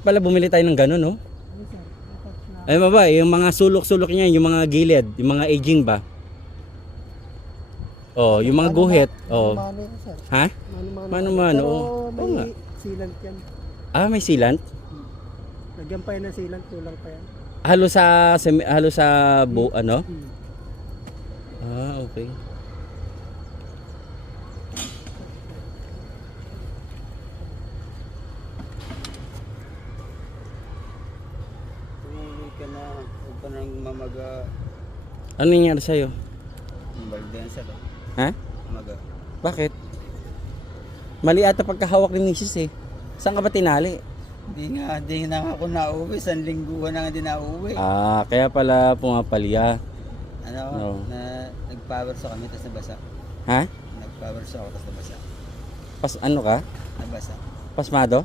Pala bumili tayo ng gano'n, no? Ay, sir. Dapat na. Ay ba, yung mga sulok-sulok niya, yung mga gilid, yung mga aging ba? Oh, yung mga guhit. Oh. Mano yan, sir. Ha? Mano-mano, Pero oo. may Oo nga. sealant yan. Ah, may sealant? Lagyan pa yan ng sealant, kulang pa yan. Halo sa ano? Hmm. Ah, okay. Umuwi ka na, huwag ka nang mamaga. Ano nangyari sa'yo? Ang balde sa to. Ha? Maga. Bakit? Mali ata pagkahawak ni misis eh. Saan ka ba tinali? Di nga ako nauwi. San lingguhan na nga di nauwi. Ah, kaya pala pumapalya. Ano, No. nag-power sa kami, tapos nabasa. Ha? Nag-power sa ako, tapos nabasa. Ano ka? Nabasa. Pasmado?